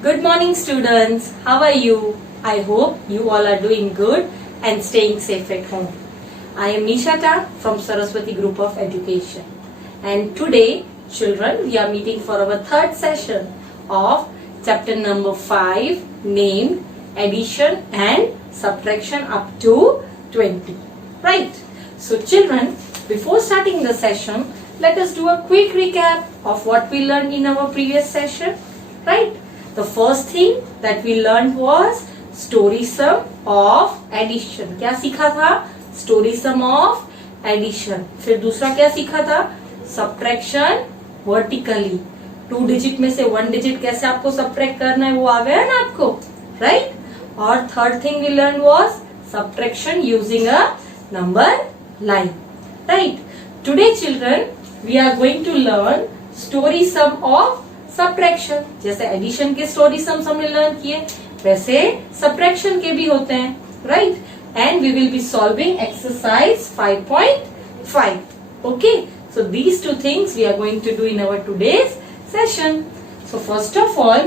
Good morning, students. How are you? I hope you all are doing good and staying safe at home. I am Nishata from Saraswati Group of Education. And today, children, we are meeting for our third session of chapter number 5 named Addition and Subtraction up to 20. Right? So, children, before starting the session, let us do a quick recap of what we learned in our previous session. Right? The first thing that we learned was story sum of addition. क्या सीखा था? Story sum of addition. फिर दूसरा क्या सीखा था? Subtraction vertically. 2 digit में से 1 डिजिट कैसे आपको सब्ट्रैक्ट करना है वो आ गया ना आपको, राइट? और third thing we learn was subtraction using a number line, right? Today children we are going to learn story sum of subtraction. जैसे एडिशन के स्टोरी सम्स हमने लर्न किए वैसे सब्ट्रैक्शन के भी होते हैं, right? And we will be solving exercise 5.5. Okay, so these two things we are going to do in our today's session. So first of all,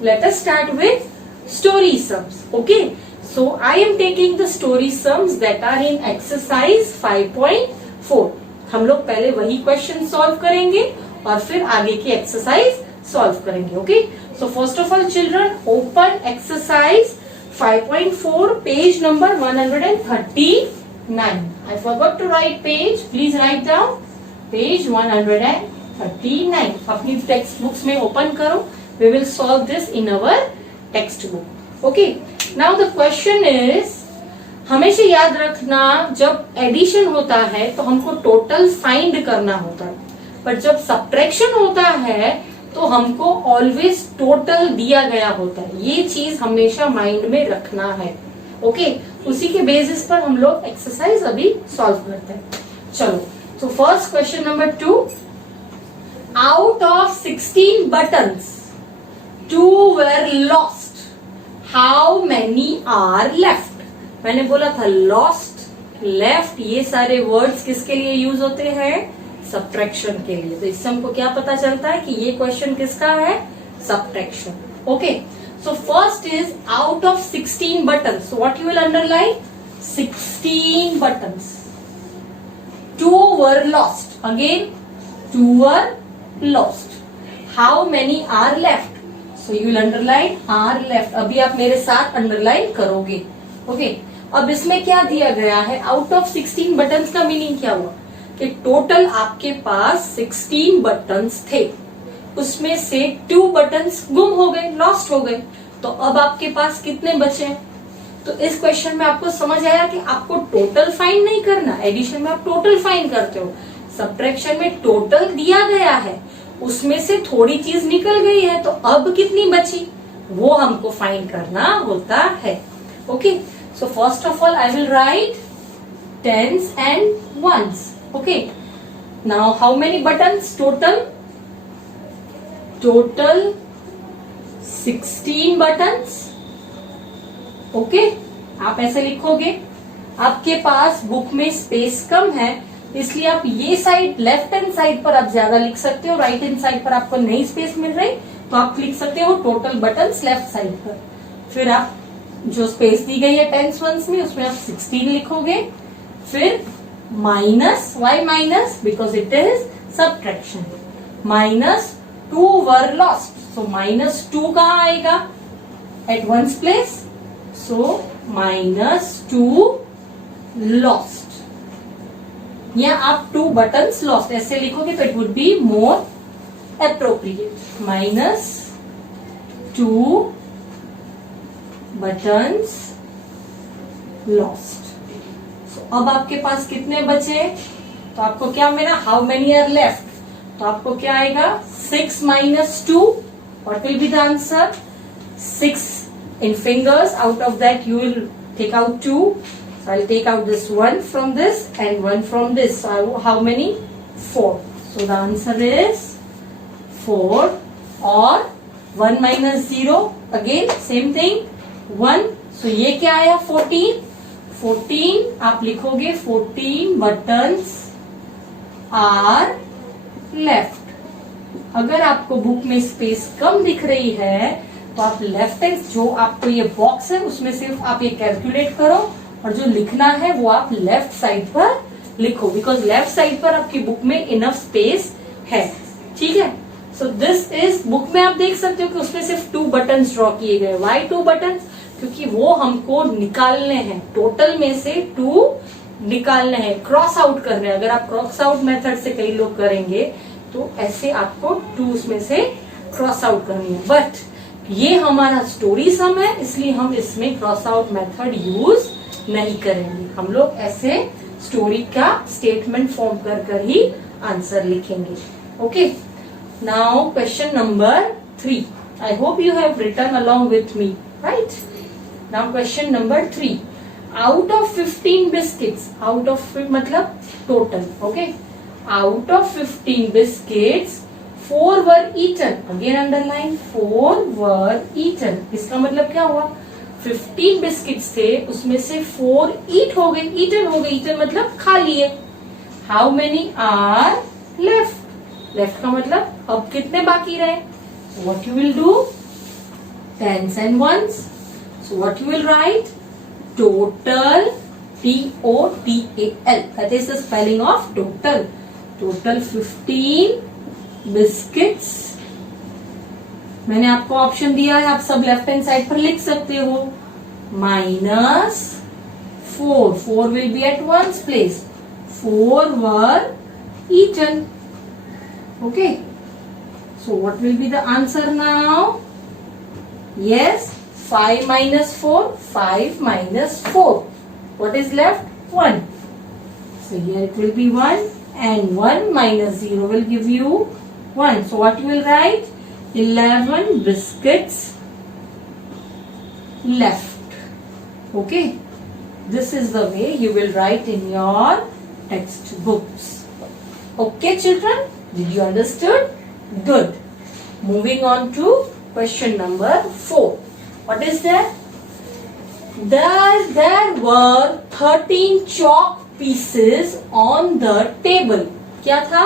let us start with story sums. Okay, so I am taking the story sums that are in exercise 5.4. हम लोग पहले वही question solve करेंगे और फिर आगे की exercise solve करेंगे. Okay, so first of all children open exercise 5.4 page number 139. I forgot to write page. Please write down page 139. अपनी टेक्स्ट बुक्स में ओपन करो. We will solve this in our textbook. Okay. Now the question is, हमेशा याद रखना जब addition होता है तो हमको टोटल फाइंड करना होता है, पर जब सब्ट्रैक्शन होता है तो हमको ऑलवेज टोटल दिया गया होता है. ये चीज हमेशा माइंड में रखना है. ओके, उसी के बेसिस पर हम लोग एक्सरसाइज अभी सॉल्व करते हैं. चलो, so first question number 2. Out of 16 buttons, 2 were lost. How many are left? मैंने बोला था lost, left ये सारे वर्ड्स किसके लिए यूज होते हैं? सब्ट्रैक्शन के लिए. तो इससे हमको क्या पता चलता है कि ये क्वेश्चन किसका है? Subtraction. Okay, so first is out of 16 buttons. So what you will underline? 16 buttons. 2 were lost. Again, 2 were lost. How many are left? So you will underline are left. अभी आप मेरे साथ अंडरलाइन करोगे. Okay, अब इसमें क्या दिया गया है? आउट ऑफ 16 बटन्स का मीनिंग क्या हुआ कि टोटल आपके पास 16 बटन्स थे, उसमें से 2 बटन्स गुम हो गए, लॉस्ट हो गए. तो अब आपके पास कितने बचे? तो इस क्वेश्चन में आपको समझ आया कि आपको टोटल फाइंड नहीं करना. एडिशन में आप टोटल फाइंड करते हो, सब्ट्रैक्शन में टोटल दिया गया है, उसमें से थोड़ी चीज निकल गई है, तो अब कितनी बची वो हमको फाइंड करना होता है. Okay, so first of all I will write tens and ones. Okay, now how many buttons total? Total 16 buttons. Okay, आप ऐसे लिखोगे. आपके पास बुक में स्पेस कम है, इसलिए आप ये साइड लेफ्ट हैंड साइड पर आप ज्यादा लिख सकते हो. राइट हैंड साइड पर आपको नई स्पेस मिल रही तो आप लिख सकते हो टोटल बटन्स लेफ्ट साइड पर. फिर आप जो स्पेस दी गई है टेंस वंस में उसमें आप 16 लिखोगे. फिर minus, why minus? Because it is subtraction. Minus 2 were lost. So minus 2 कहाँ आएगा? At one's place. So minus 2 lost. या आप 2 buttons lost ऐसे लिखोगे तो it would be more appropriate. Minus 2 buttons lost. अब आपके पास कितने बचे? तो आपको क्या मिला? How many are left. तो आपको क्या आएगा? 6 minus 2. What will be the answer? 6 in fingers. Out of that you will take out 2. So I'll take out this 1 from this and 1 from this. So how many? 4. So the answer is 4. Or 1 minus 0. Again same thing. 1. So ये क्या आया? 14. 14 आप लिखोगे 14 buttons are left. अगर आपको book में space कम दिख रही है तो आप लेफ्ट हैंड जो आपको ये बॉक्स है उसमें सिर्फ आप ये कैलकुलेट करो और जो लिखना है वो आप लेफ्ट साइड पर लिखो, बिकॉज लेफ्ट साइड पर आपकी बुक में इनफ स्पेस है। ठीक है, सो दिस इज बुक में आप देख सकते हो कि उसमें सिर्फ 2 बटन्स ड्रॉ किए गए। Why 2 buttons? क्योंकि वो हमको निकालने हैं, टोटल में से 2 निकालने हैं, क्रॉस आउट करने हैं। अगर आप क्रॉस आउट मेथड से कई लोग करेंगे तो ऐसे आपको 2 उसमें से क्रॉस आउट करनी है, बट ये हमारा स्टोरी सम है इसलिए हम इसमें क्रॉस आउट मेथड यूज नहीं करेंगे। हम लोग ऐसे स्टोरी का स्टेटमेंट फॉर्म कर ही आंसर लिखेंगे। Okay, now question number 3। I hope you have written along with me, right? Now question number 3, out of 15 biscuits, out of मतलब total, okay, out of 15 biscuits 4 were eaten, again underline 4 were eaten। इसका मतलब क्या हुआ? 15 biscuits थे उसमें से 4 ईट हो गए, ईटन हो गए, ईटन मतलब खा लिए। How many are left? Left का मतलब अब कितने बाकी रहे? What you will do? Tens and ones. So what you will write? Total, TOTAL, that is the spelling of total. Total 15 biscuits. मैंने आपको ऑप्शन दिया है, आप सब लेफ्ट हैंड साइड पर लिख सकते हो। -4, 4 will be at one's place. 4 were eaten. Okay. So what will be the answer now? Yes, 5 minus 4, 5 minus 4. What is left? 1. So here it will be 1 and 1 minus 0 will give you 1. So what you will write? 11 biscuits left. Okay. This is the way you will write in your textbooks. Okay children, did you understood? Good. Moving on to question number 4. What is that? There were 13 chalk pieces on the table. क्या था?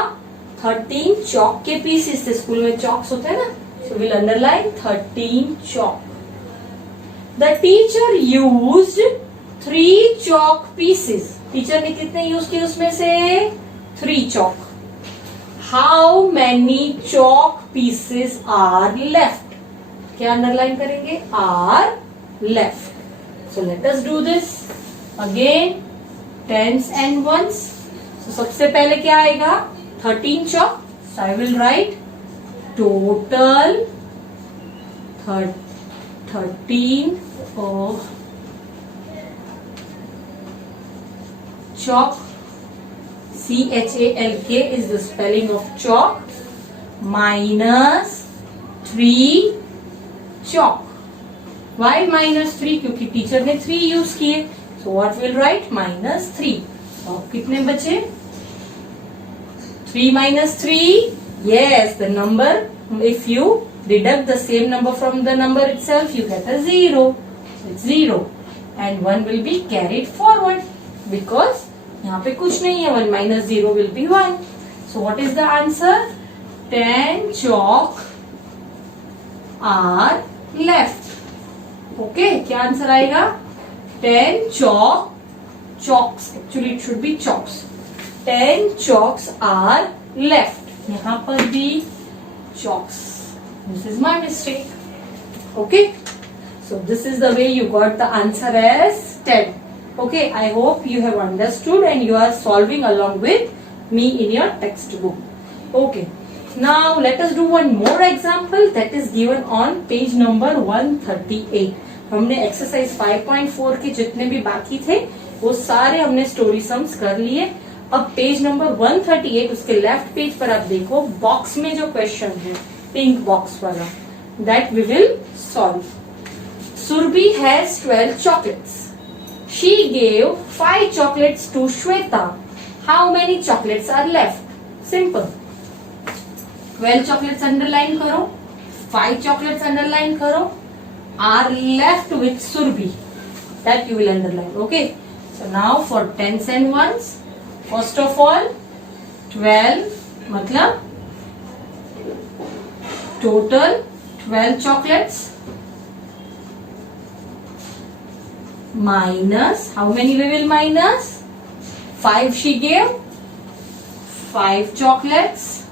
13 chalk के pieces थे। School में chalks होते हैं ना, so we'll underline 13 chalk. The teacher used 3 chalk pieces. Teacher ने कितने यूज किए उसमें से? 3 chalk. How many chalk pieces are left? क्या अंडरलाइन करेंगे? Are left. So let us do this again. Tens and ones. So सबसे पहले क्या आएगा? 13 chalk. So I will write total 13 chalk. CHALK is the spelling of chalk. Minus 3 chalk. Why minus 3? क्योंकि teacher ने 3 use किए। So what will write? -3. अब कितने बचे? 3 minus 3. Yes, the number, if you deduct the same number from the number itself, you get a 0. It's 0. And 1 will be carried forward. Because यहाँ पे कुछ नहीं है, 1 minus 0 will be 1. So what is the answer? 10 chalk are left. Okay, क्या answer आएगा? 10 chalks. Actually it should be chalks. 10 chalks are left. यहाँ पर भी chalks. This is my mistake. Okay, so this is the way you got the answer as 10. Okay, I hope you have understood and you are solving along with me in your textbook. Okay, now let us do one more example that is given on page number 138. हमने exercise 5.4 के जितने भी बाकी थे वो सारे हमने story sums कर लिए। अब पेज नंबर 138 उसके लेफ्ट पेज पर आप देखो, बॉक्स में जो क्वेश्चन है पिंक बॉक्स वाला, that we will solve. Surabhi has 12 chocolates. She gave 5 chocolates to Shweta. How many chocolates are left? Simple, 12 chocolates underline करो, 5 चॉकलेट्स अंडरलाइन करो, are left with Surbhi, that you will underline. Okay, so now for tens and ones, first of all 12 मतलब total 12 chocolates minus, how many we will minus? 5 she gave, 5 chocolates.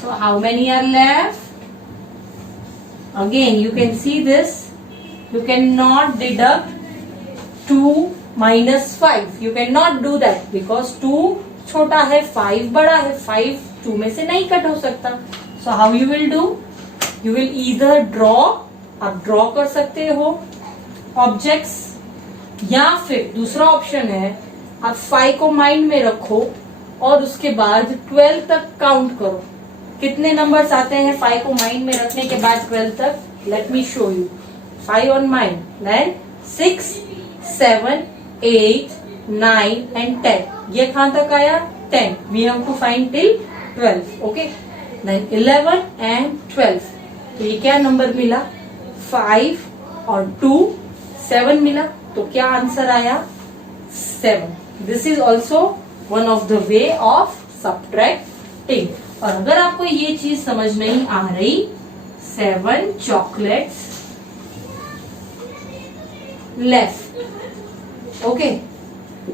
So how many are left? Again you can see this, you cannot deduct 2 minus 5, you cannot do that because 2 छोटा है, 5 बड़ा है, 5 2 में से नहीं cut हो सकता. So how you will do? You will either draw, आप ड्रॉ कर सकते हो ऑब्जेक्ट्स, या फिर दूसरा ऑप्शन है आप 5 को माइंड में रखो और उसके बाद 12 तक काउंट करो. कितने नंबर्स आते हैं 5 को माइंड में रखने के बाद 12 तक? Let me show you. 5 on mind, then 6, 7, 8, 9 and 10. ये कहां तक आया? 10. We have to find till 12. Okay. Then 11 and 12. तो ये क्या नंबर मिला? 5 और 2 7 मिला. तो क्या आंसर आया? 7. This is also one of the way of subtracting. और अगर आपको ये चीज समझ नहीं आ रही, 7 chocolates left. Okay.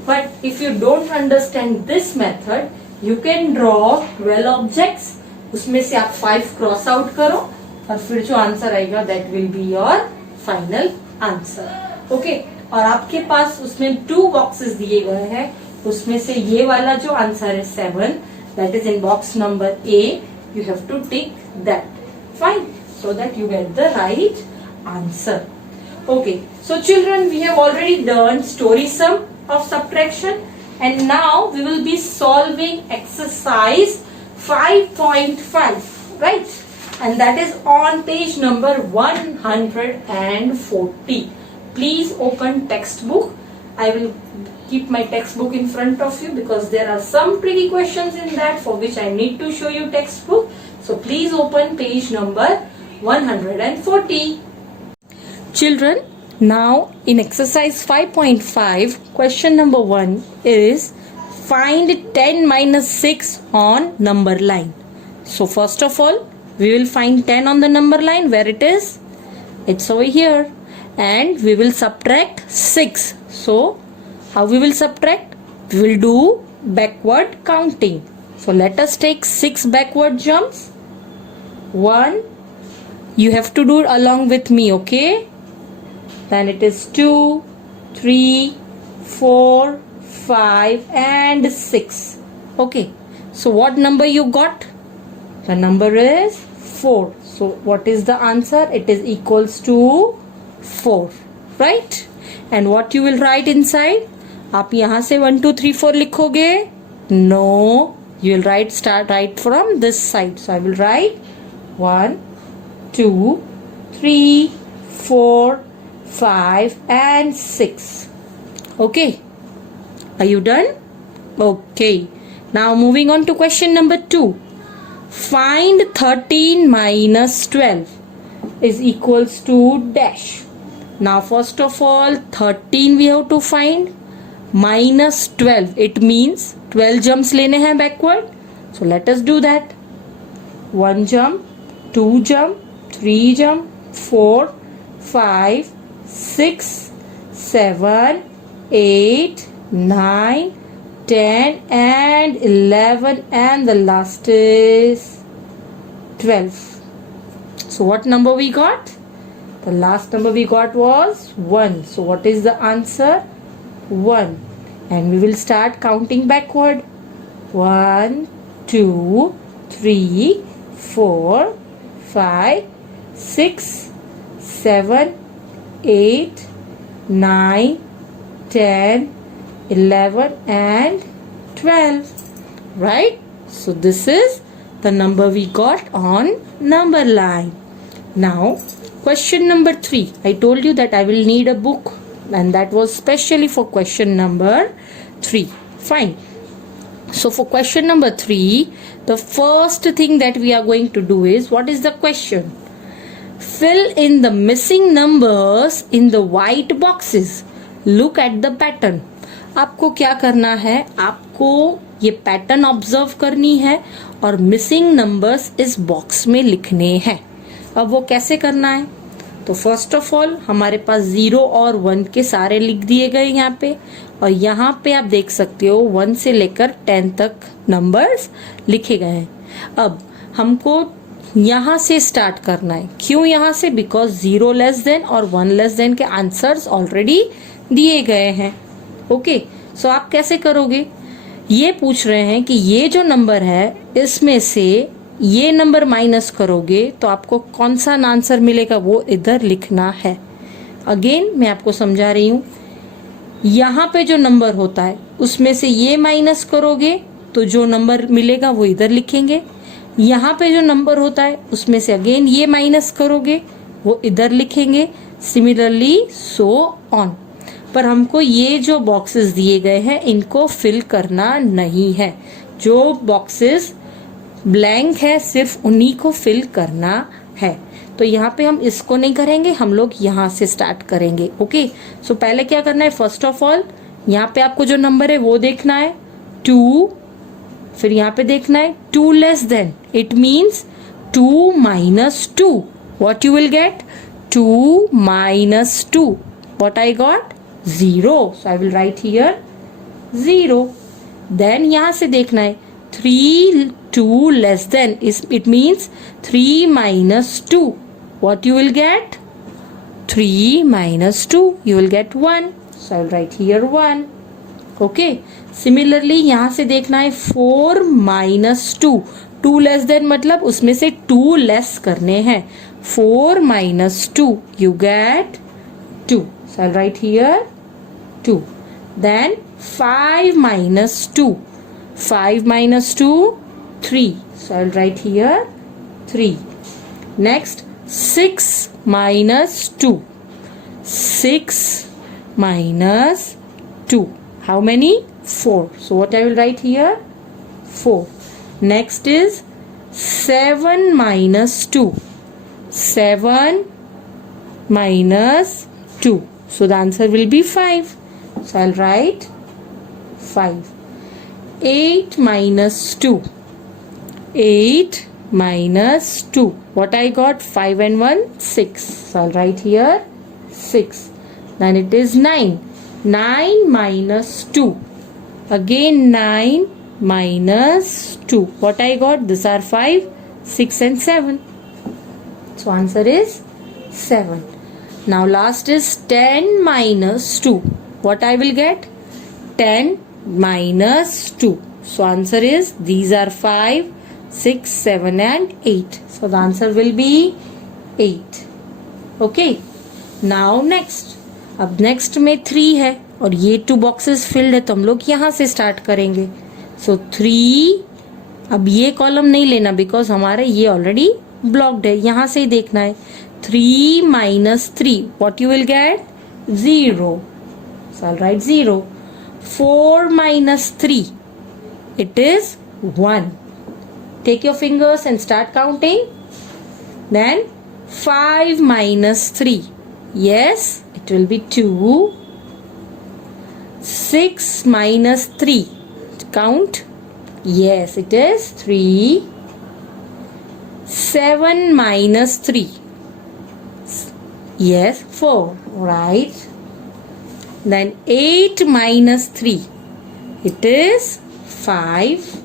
But if you don't understand this method, you can draw 12 objects. उसमें से आप 5 क्रॉस आउट करो और फिर जो आंसर आएगा that will be your final answer. Okay. और आपके पास उसमें 2 बॉक्सेस दिए गए हैं, उसमें से ये वाला जो आंसर है 7, that is in box number A, you have to tick that. Fine. So that you get the right answer. Okay. So children, we have already done story sum of subtraction and now we will be solving exercise 5.5, right? And that is on page number 140. Please open textbook. I will keep my textbook in front of you because there are some tricky questions in that for which I need to show you textbook. So please open page number 140. Children, now in exercise 5.5, question number 1 is find 10 minus 6 on number line. So first of all, we will find 10 on the number line. Where it is? It's over here. And we will subtract 6. So how we will subtract? We will do backward counting. So let us take 6 backward jumps. 1. You have to do it along with me, okay? Then it is 2, 3, 4, 5 and 6. Okay. So what number you got? The number is 4. So what is the answer? It is equals to 4. Right? And what you will write inside? आप यहाँ से 1 2 3 4 लिखोगे? No. You will write from this side. So I will write 1, 2, 3, 4, 5 and 6. Okay. Are you done? Okay. Now moving on to question number 2. Find 13 minus 12 is equals to dash. Now first of all 13 we have to find, minus 12 it means 12 jumps लेने हैं backward. So let us do that. 1 jump, 2 jump, 3 jump, 4, 5, 6, 7, 8, 9, 10 and 11 and the last is 12. So what number we got? The last number we got was 1. So what is the answer? 1. And we will start counting backward. 1, 2, 3, 4, 5, 6, 7, 8, 9, 10, 11 and 12. Right? So this is the number we got on number line. Now question number 3. I told you that I will need a book and that was specially for question number 3. Fine. So for question number 3, the first thing that we are going to do is, what is the question? Fill in the missing numbers in the white boxes. Look at the pattern. आपको क्या करना है? आपको ये pattern observe करनी है और missing numbers इस बॉक्स में लिखने हैं. अब वो कैसे करना है? तो फर्स्ट ऑफ ऑल हमारे पास 0 और 1 के सारे लिख दिए गए यहाँ पे, और यहाँ पे आप देख सकते हो 1 से लेकर 10 तक नंबर्स लिखे गए हैं। अब हमको यहाँ से स्टार्ट करना है। क्यों यहाँ से? बिकॉज 0 लेस देन और 1 लेस देन के आंसर्स ऑलरेडी दिए गए हैं। ओके, सो आप कैसे करोगे? ये पूछ रहे हैं कि ये जो नंबर है इसमें से ये नंबर माइनस करोगे तो आपको कौन सा आंसर मिलेगा वो इधर लिखना है। अगेन मैं आपको समझा रही हूँ, यहाँ पे जो नंबर होता है उसमें से ये माइनस करोगे तो जो नंबर मिलेगा वो इधर लिखेंगे। यहाँ पे जो नंबर होता है उसमें से अगेन ये माइनस करोगे वो इधर लिखेंगे। Similarly so on. पर हमको ये जो बॉक्सेस दिए गए हैं इनको फिल करना नहीं है। जो बॉक्सेस ब्लैंक है सिर्फ उन्हीं को फिल करना है। तो यहाँ पे हम इसको नहीं करेंगे, हम लोग यहाँ से स्टार्ट करेंगे। ओके, सो पहले क्या करना है? फर्स्ट ऑफ ऑल यहाँ पे आपको जो नंबर है वो देखना है 2, फिर यहाँ पे देखना है 2 less than, it means 2 minus 2. What you will get? 2 minus 2. What I got? 0. So I will write here 0. Then यहाँ से देखना है 3 2 less than, it means 3 minus 2. What you will get? 3 minus 2. You will get 1. So I will write here 1. Okay. Similarly यहाँ से देखना है 4 minus 2. 2 less than मतलब उसमें से 2 लेस करने हैं। 4 minus 2. You get 2. So I'll write here 2. Then 5 minus 2. 5 minus 2, 3. So I'll write here 3. Next 6 minus 2. 6 minus 2. How many? 4. So what I will write here? 4. Next is 7 minus 2. 7 minus 2. So the answer will be 5. So I'll write 5. 8 minus 2. 8 minus 2. What I got? 5 and 1, 6. So I'll write here 6. Then it is 9. 9 minus 2. Again 9 minus 2. What I got? These are 5, 6 and 7. So answer is 7. Now last is 10 minus 2. What I will get? 10 minus 2. So answer is, these are 5, 6, 7 and 8. So the answer will be 8. Okay. Now next. अब next में 3 है और ये 2 boxes filled है तो हम लोग यहाँ से start करेंगे. So 3. अब ये कॉलम नहीं लेना बिकॉज हमारे ये ऑलरेडी ब्लॉक्ड है. यहाँ से ही देखना है. 3 minus 3. What you will get? 0. So I'll write 0. 4 minus 3. It is 1. Take your fingers and start counting. Then 5 minus 3. Yes, it will be 2. 6 minus 3. Count. Yes, it is 3. 7 minus 3. Yes, 4. Right. Then 8 minus 3. It is 5.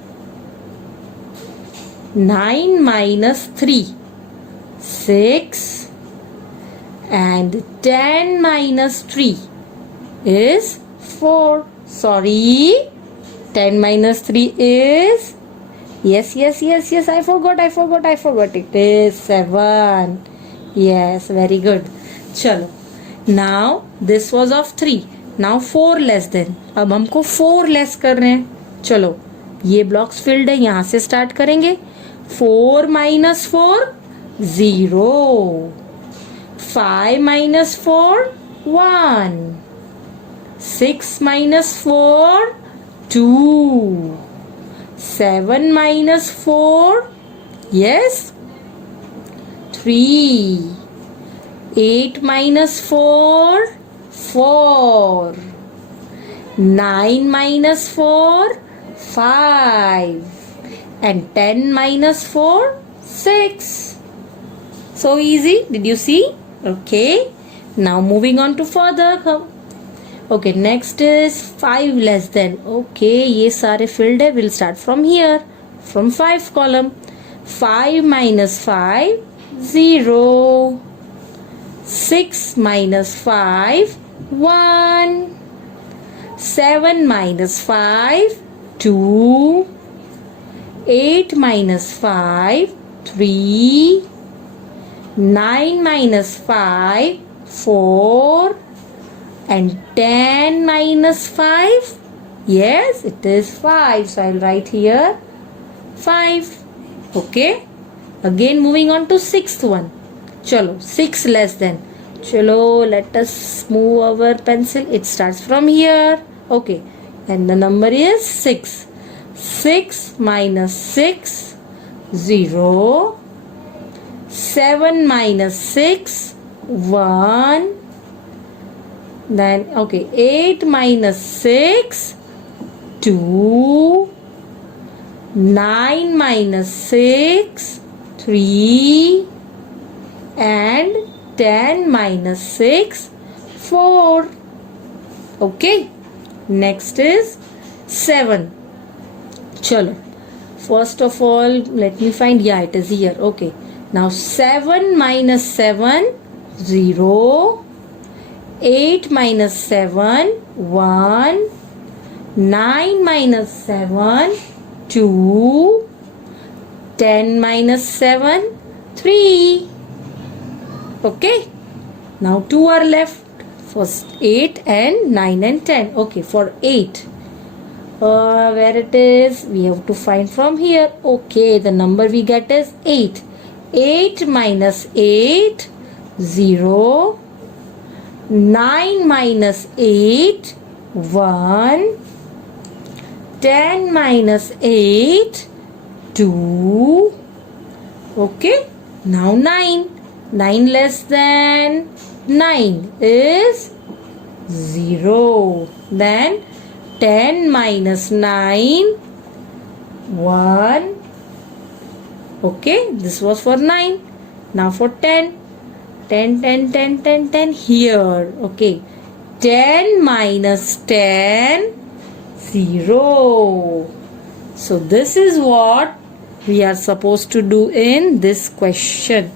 9 minus 3. 6. And 10 minus 3 is 4. Sorry. 10 minus 3 is... Yes, I forgot. It is 7. Yes, very good. Chalo. Now, this was of 3. Now 4 less than. अब हमको 4 less कर रहे हैं. चलो, ये blocks field है, यहाँ से स्टार्ट करेंगे. 4 minus 4, 0. 5 minus 4, 1. 6 minus 4, 2. 7 minus 4, yes, 3. 8 minus 4, 4. 9 minus 4, 5. And 10 minus 4, 6. So easy. Did you see? Okay. Now moving on to further. Okay, next is 5 less than. Okay, ये सारे filled है. We'll start from here. From 5 column. 5 minus 5, 0. 6 minus 5, 1. 7 minus 5, 2. 8 minus 5, 3. 9 minus 5, 4. And 10 minus 5? Yes, it is 5. So I'll write here 5. Okay. Again moving on to sixth one. Chalo, 6 less than. Chalo, let us move our pencil. It starts from here. Okay. And the number is 6. 6 minus 6, 0. 7 minus 6, 1. Then, okay, 8 minus 6, 2. 9 minus 6, 3. And 10 minus 6, 4. Okay. Next is 7. Chalo. First of all, let me find. Yeah, it is here. Okay. Now 7 minus 7, 0. 8 minus 7, 1. 9 minus 7, 2. 10 minus 7, 3. Okay. Now 2 are left. First 8 and 9 and 10. Okay, for 8. Where it is? We have to find from here. Okay, the number we get is 8. 8 minus 8, 0. 9 minus 8, 1. 10 minus 8, 2. Okay. Now 9. 9 less than 9 is 0. Then 10 minus 9, 1. Okay, this was for 9. Now for 10. 10, 10, 10, 10, 10 here. Okay. 10 minus 10, 0. So this is what we are supposed to do in this question.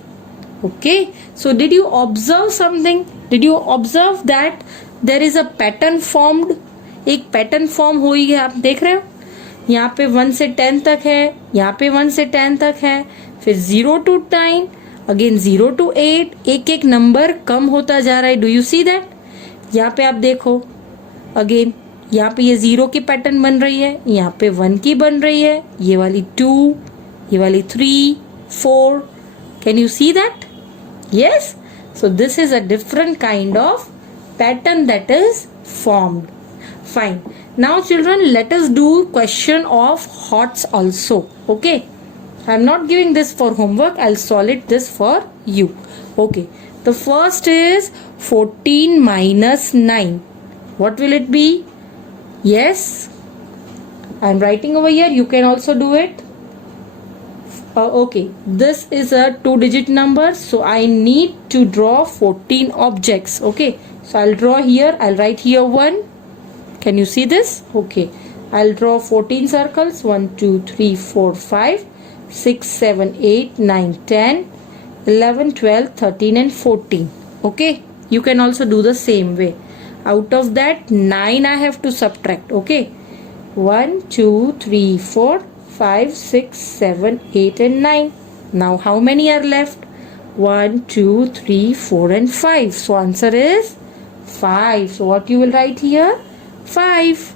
Okay. So did you observe something? Did you observe that there is a pattern formed? एक pattern form हुई है, आप देख रहे हो. यहाँ पे 1 से 10 तक है, यहाँ पे 1 से 10 तक है, फिर 0 to 9, अगेन 0 to 8. एक एक नंबर कम होता जा रहा है. Do you see that? यहाँ पे आप देखो अगेन, यहाँ पे ये 0 की पैटर्न बन रही है, यहाँ पे 1 की बन रही है, ये वाली 2, ये वाली 3, 4. Can you see that? Yes. So this is a different kind of pattern that is formed. Fine. Now children, let us do question of HOTS also. Okay. I am not giving this for homework. I'll solve it this for you. Okay. The first is 14 minus 9. What will it be? Yes. I am writing over here. You can also do it. Okay. This is a 2-digit number. So I need to draw 14 objects. Okay. So I'll draw here. I'll write here 1. Can you see this? Okay. I'll draw 14 circles. 1, 2, 3, 4, 5, 6, 7, 8, 9, 10, 11, 12, 13 and 14. Okay. You can also do the same way. Out of that 9 I have to subtract. Okay. 1, 2, 3, 4, 5, 6, 7, 8 and 9. Now how many are left? 1, 2, 3, 4 and 5. So answer is 5. So what you will write here? 5.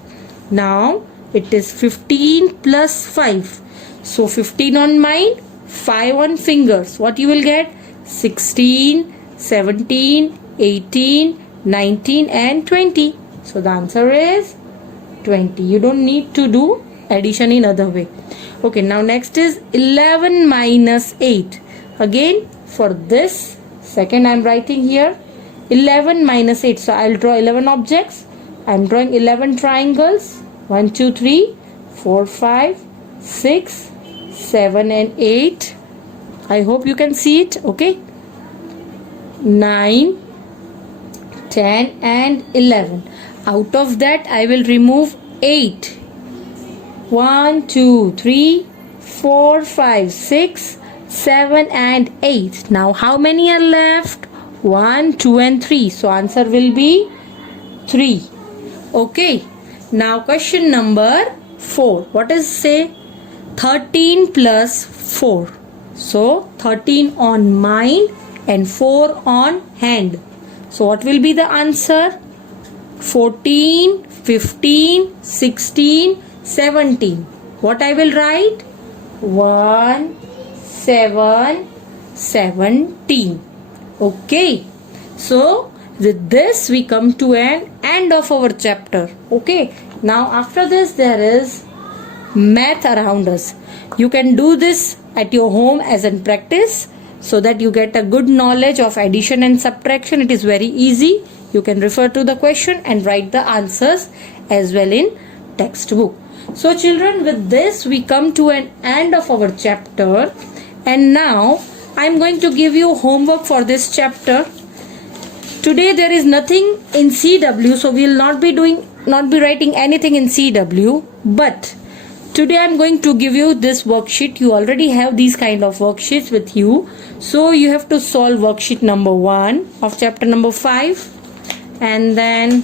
Now it is 15 plus 5. So 15 on mind, 5 on fingers. What you will get? 16, 17, 18, 19 and 20. So the answer is 20. You don't need to do addition in other way. Okay, now next is 11 minus 8. Again for this second I am writing here 11 minus 8. So I'll draw 11 objects. I'm drawing 11 triangles. 1, 2, 3, 4, 5, 6, 7 and 8. I hope you can see it. Okay. 9, 10 and 11. Out of that I will remove 8. 1, 2, 3, 4, 5, 6, 7 and 8. Now how many are left? 1, 2 and 3. So answer will be 3. Okay. Now question number 4. What is say? 13 plus 4. So 13 on mind and 4 on hand. So what will be the answer? 14, 15, 16, 17. What I will write? 1, 7, 17. Okay. So with this we come to an end of our chapter. Okay. Now after this there is math around us. You can do this at your home as in practice so that you get a good knowledge of addition and subtraction. It is very easy. You can refer to the question and write the answers as well in textbook. So children, with this we come to an end of our chapter, and now I am going to give you homework for this chapter. Today there is nothing in CW, so we will not be writing anything in CW, but today I am going to give you this worksheet. You already have these kind of worksheets with you. So you have to solve worksheet number 1 of chapter number 5, and then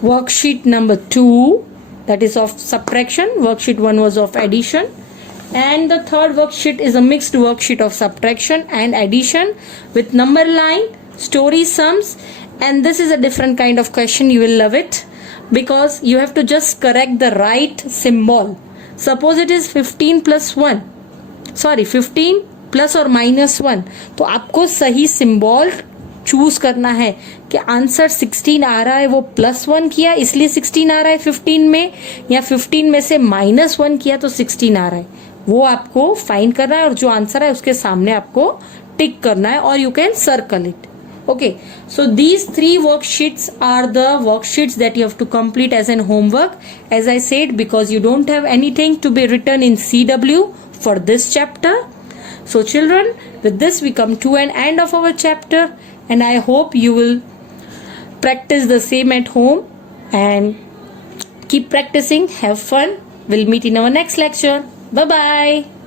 worksheet number 2, that is of subtraction. Worksheet 1 was of addition, and the third worksheet is a mixed worksheet of subtraction and addition with number line, story sums, and this is a different kind of question. You will love it because you have to just correct the right symbol. Suppose it is 15 plus 1, sorry 15 plus or minus 1, तो आपको सही symbol choose करना है कि answer 16 आ रहा है वो +1 किया इसलिए 16 आ रहा है 15 में, या 15 में से -1 किया तो 16 आ रहा है, वो आपको फाइंड करना है और जो आंसर है उसके सामने आपको टिक करना है, और you can circle it. Okay, so these 3 worksheets are the worksheets that you have to complete as an homework, as I said, because you don't have anything to be written in CW for this chapter. So children, with this we come to an end of our chapter, and I hope you will practice the same at home and keep practicing. Have fun. We'll meet in our next lecture. Bye bye.